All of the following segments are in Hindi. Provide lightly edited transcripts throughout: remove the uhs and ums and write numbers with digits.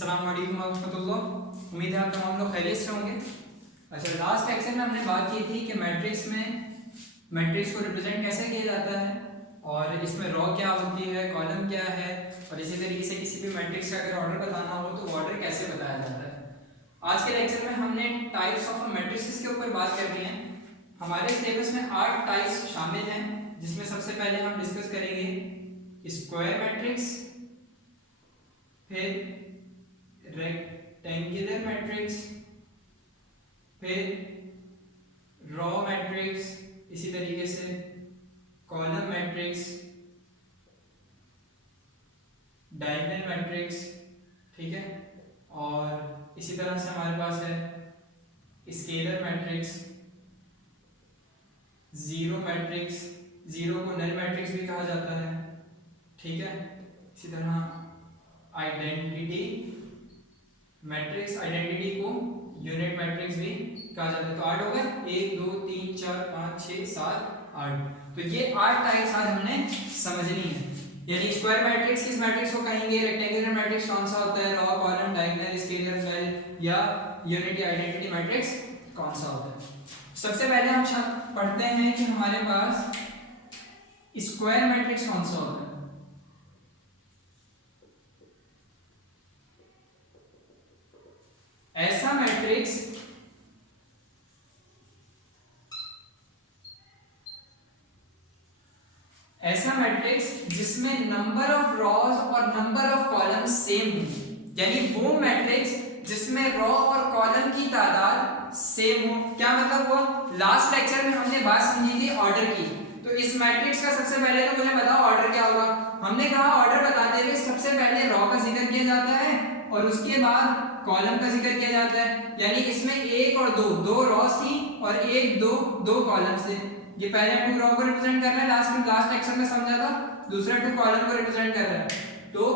अस्सलाम वालेकुम रहमतुल्लाह। उम्मीद है आप तमाम लोग खैरियत से होंगे। अच्छा, लास्ट लेक्चर में हमने बात की थी कि मैट्रिक्स को रिप्रेजेंट कैसे किया जाता है और इसमें रॉ क्या होती है, कॉलम क्या है, और इसी तरीके से किसी भी मैट्रिक्स का अगर ऑर्डर बताना हो तो ऑर्डर कैसे बताया जाता है। आज के लेक्चर में हमने टाइप्स ऑफ मैट्रिसेस के ऊपर बात करनी है। हमारे सिलेबस में 8 टाइप्स शामिल हैं, जिसमें सबसे पहले हम डिस्कस करेंगे स्क्वायर मैट्रिक्स, फिर रेक्टेंगुलर मैट्रिक्स, फिर रॉ मैट्रिक्स, इसी तरीके से कॉलम मैट्रिक्स, डायगोनल मैट्रिक्स, ठीक है। और इसी तरह से हमारे पास है scalar matrix, zero matrix, zero को नल मैट्रिक्स भी कहा जाता है, ठीक है। इसी तरह आइडेंटिटी मैट्रिक्स, आइडेंटिटी को यूनिट मैट्रिक्स भी कहा जाता है। तो 8 हो गए, 1 2 3 4 5 6 7 8। तो ये 8 टाइप्स आज हमने समझनी है। यानी स्क्वायर मैट्रिक्स किस मैट्रिक्स को कहेंगे, रेक्टेंगुलर मैट्रिक्स कौन सा होता है, रॉ, कॉलम, डायगोनल, स्केलर, नल या यूनिटी आइडेंटिटी मैट्रिक्स कौन सा होता है। सबसे पहले हम पढ़ते हैं कि हमारे पास स्क्वायर मैट्रिक्स कौन सा होता है। ऐसा मैट्रिक्स जिसमें नंबर ऑफ रॉज और नंबर ऑफ कॉलम सेम हो, यानी वो मैट्रिक्स जिसमें रॉ और कॉलम की तादाद सेम हो। क्या मतलब हुआ, लास्ट लेक्चर में हमने बात समझी थी ऑर्डर की। तो इस मैट्रिक्स का सबसे पहले तो मुझे बताओ ऑर्डर क्या होगा। हमने कहा ऑर्डर बताते हुए सबसे पहले रॉ का जिक्र किया जाता है और उसके बाद कॉलम का जिक्र किया जाता है। यानी इसमें एक और दो रॉस थी और एक दो कॉलम्स थे। ये पहले 2 रॉ को रिप्रेजेंट कर रहा है, लास्ट लेक्चर में समझा था, दूसरा 2 कॉलम को रिप्रेजेंट कर रहा है। तो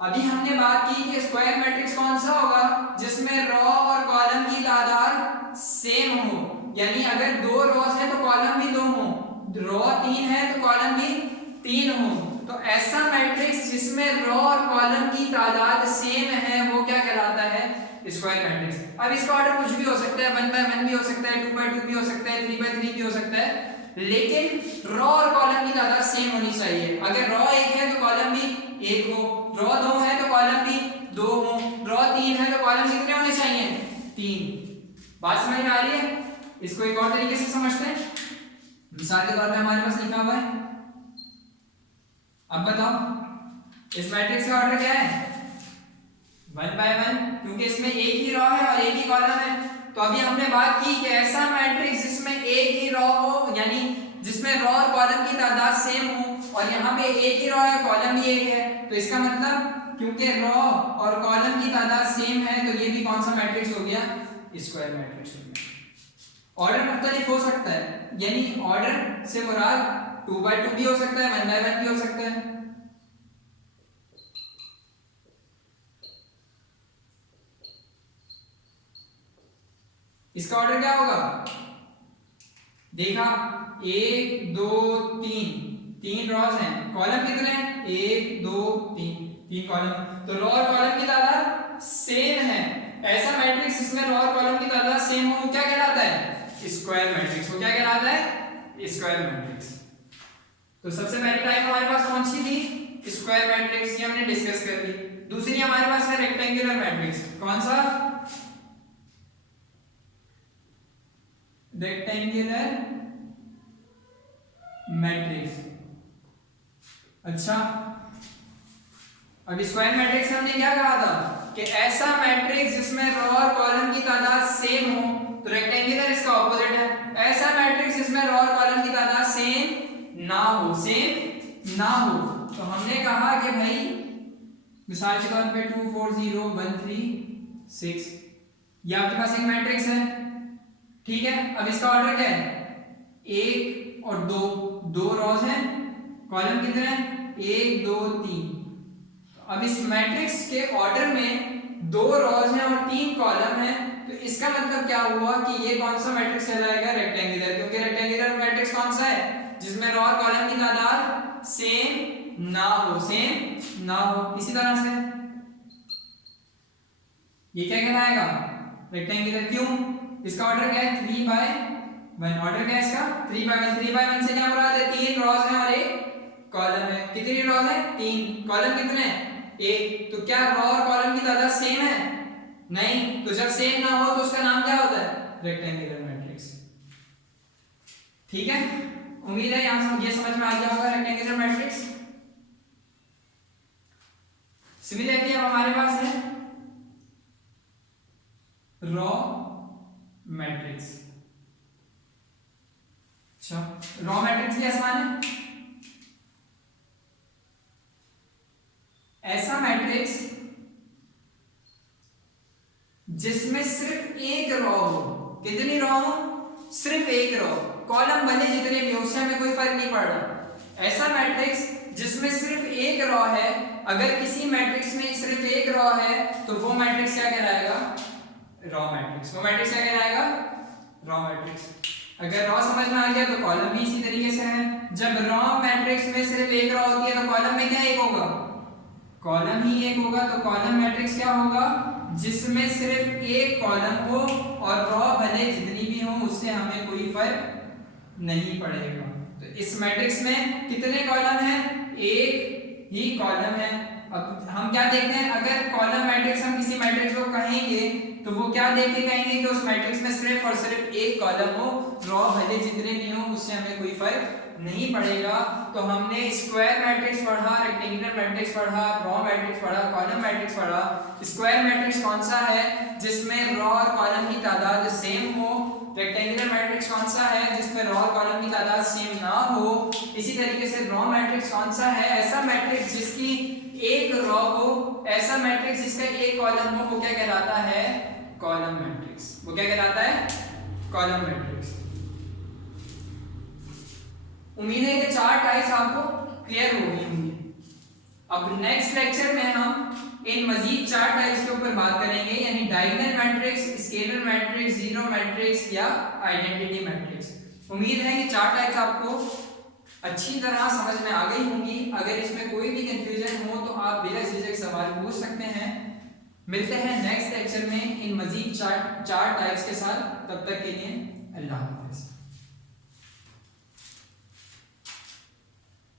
अभी हमने बात की कि स्क्वायर मैट्रिक्स कौन सा होगा, जिसमें रॉ और कॉलम की तादाद सेम हो। यानी अगर 2 रॉस है तो कॉलम भी 2 हो, रॉ 3 है तो कॉलम भी 3 हो। तो ऐसा मैट्रिक्स जिसमें रॉ और कॉलम की तादाद सेम है वो क्या कहलाता है, स्क्वायर मैट्रिक्स। अब इसका ऑर्डर कुछ भी हो सकता है, 1 by 1 भी हो सकता है, 2 by 2 भी हो सकता है, 3 by 3 भी हो सकता है, लेकिन रॉ और कॉलम की तादाद सेम होनी चाहिए। अगर रॉ 1 है तो कॉलम भी 1 हो, रॉ 2 है तो कॉलम भी 2 हो, रॉ 3 है तो कॉलम कितने होने चाहिए, 3। बात समझ में आ रही है। इसको एक और तरीके से समझते हैं। मिसाल के तौर पे हमारे पास लिखा हुआ है, अब बताओ इस मैट्रिक्स का ऑर्डर क्या है, 1 by 1, क्योंकि इसमें एक ही रॉ है और एक ही कॉलम है। तो अभी हमने बात की कि ऐसा मैट्रिक्स जिसमें एक ही रॉ हो, यानी जिसमें रॉ और कॉलम की तादाद सेम हो, और यहाँ पे एक ही रॉ है, कॉलम भी एक है। तो इसका मतलब क्योंकि रॉ और कॉलम की तादाद सेम है तो ये भी कौन सा मैट्रिक्स हो गया, स्क्वायर मैट्रिक्स हो गया। ऑर्डर मुख्तलिफ हो सकता है, यानी ऑर्डर से मुराद 2 by 2 भी हो सकता है, 1 by 1 भी हो सकता है। इसका ऑर्डर क्या होगा, देखा 1 2 3 रॉस हैं, कॉलम कितने हैं, 1 2 3 कॉलम। तो रॉ और कॉलम की तादाद सेम है। ऐसा मैट्रिक्स जिसमें रॉ और कॉलम की तादाद सेम हो क्या कहलाता है, स्क्वायर मैट्रिक्स। वो क्या कहलाता है, स्क्वायर मैट्रिक्स। तो सबसे पहली टाइप हमारे पास कौन सी थी, स्क्वायर मैट्रिक्स, ये हमने डिस्कस कर ली। दूसरी हमारे पास है रेक्टेंगुलर मैट्रिक्स। कौन सा, रेक्टेंगुलर मैट्रिक्स। अच्छा, अब स्क्वायर मैट्रिक्स हमने क्या कहा था कि ऐसा मैट्रिक्स जिसमें रॉ और कॉलम की तादाद सेम हो। तो रेक्टेंगुलर इसका ऑपोजिट है, ऐसा मैट्रिक्स जिसमें रॉ और कॉलम की तादाद सेम ना हो। तो हमने कहा कि भाई मिसाल के तौर पे 2 4 0 1 3 6, ये आपके पास एक मैट्रिक्स है, ठीक है। अब इसका ऑर्डर क्या है, 1 और 2 रॉज हैं, कॉलम कितने हैं, 1 2 3। अब इस मैट्रिक्स के ऑर्डर में 2 रॉज हैं और 3 कॉलम हैं। तो इसका मतलब क्या हुआ कि ये कौन सा मैट्रिक्स कहलाएगा, रेक्टेंगुलर। क्योंकि रेक्टेंगुलर मैट्रिक्स कौन सा है, जिसमें रॉ और कॉलम की तादाद सेम ना हो। इसी तरह से ये क्या कहलाएगा, रेक्टेंगुलर। क्यों, इसका ऑर्डर क्या है, 3/1। ऑर्डर क्या है इसका, 3/1। 3/1 से क्या मुराद है, 3 रॉज हैं और एक कॉलम है। कितनी रॉज है, 3। कॉलम कितने हैं, 1। तो क्या रॉ और कॉलम की तादाद सेम है, नहीं। तो जब सेम ना हो तो उसका नाम क्या होता है, रेक्टेंगुलर मैट्रिक्स। ठीक है, उम्मीद है यहां ये समझ में आ गया होगा रेक्टेंगुलर मैट्रिक्स। सिमिलरली अब हमारे पास है रॉ मैट्रिक्स। अच्छा, रॉ मैट्रिक्स भी आसान है। ऐसा मैट्रिक्स जिसमें सिर्फ एक रॉ हो। कितनी रॉ हो, सिर्फ एक रॉ। कॉलम भले जितने भी हो उससे हमें कोई फर्क नहीं पड़ रहा। ऐसा मैट्रिक्स जिसमें सिर्फ एक रॉ है, अगर किसी मैट्रिक्स में सिर्फ एक रॉ है तो वो मैट्रिक्स क्या कहलाएगा, रॉ मैट्रिक्स। वो मैट्रिक्स क्या कहलाएगा, रॉ मैट्रिक्स। अगर रॉ समझ में आ गया तो कॉलम भी इसी तरीके से है। जब रॉ मैट्रिक्स में सिर्फ एक रॉ होती है तो कॉलम में क्या एक होगा, कॉलम ही एक होगा। तो कॉलम मैट्रिक्स क्या होगा, जिसमें सिर्फ एक कॉलम हो और रॉ भले जितनी भी हो उससे हमें कोई फर्क नहीं पड़ेगा। तो इस मैट्रिक्स में कितने कॉलम हैं, एक ही कॉलम है। अब हम क्या देखते हैं, अगर कॉलम मैट्रिक्स हम किसी मैट्रिक्स को कहेंगे तो वो क्या देख के कहेंगे कि उस मैट्रिक्स में सिर्फ और सिर्फ एक कॉलम हो, रॉ भले जितने भी हो उससे हमें कोई फर्क नहीं पड़ेगा। तो हमने स्क्वायर मैट्रिक्स पढ़ा, रेक्टेंगुलर मैट्रिक्स पढ़ा, रॉ मैट्रिक्स पढ़ा, कॉलम मैट्रिक्स पढ़ा। स्क्वायर मैट्रिक्स कौन सा है, जिसमें रॉ और कॉलम की तादाद सेम हो। रेक्टेंगुलर मैट्रिक्स कौन सा है, जिसमें रॉ और कॉलम की तादाद सेम ना हो। इसी तरीके से रॉ मैट्रिक्स कौन सा है, ऐसा मैट्रिक्स जिसकी एक रॉ हो, ऐसा मैट्रिक्स जिसका एक कॉलम हो, वो क्या कहलाता है, कॉलम मैट्रिक्स। वो क्या कहलाता है, कॉलम मैट्रिक्स। उम्मीद है कि 4 टाइप्स आपको क्लियर हो गई होंगी। अब नेक्स्ट लेक्चर में हम इन मजीद 4 टाइप्स के ऊपर बात करेंगे, यानी diagonal matrix, scalar matrix, zero matrix या आइडेंटिटी मैट्रिक्स। उम्मीद है कि 4 टाइप्स आपको अच्छी तरह समझ में आ गई होंगी। अगर इसमें कोई भी कंफ्यूजन हो तो आप बिला झिझक सवाल पूछ सकते हैं। मिलते हैं नेक्स्ट लेक्चर में इन मजीद 4 टाइप्स के साथ। तब तक के लिए अल्लाह हाफिज़।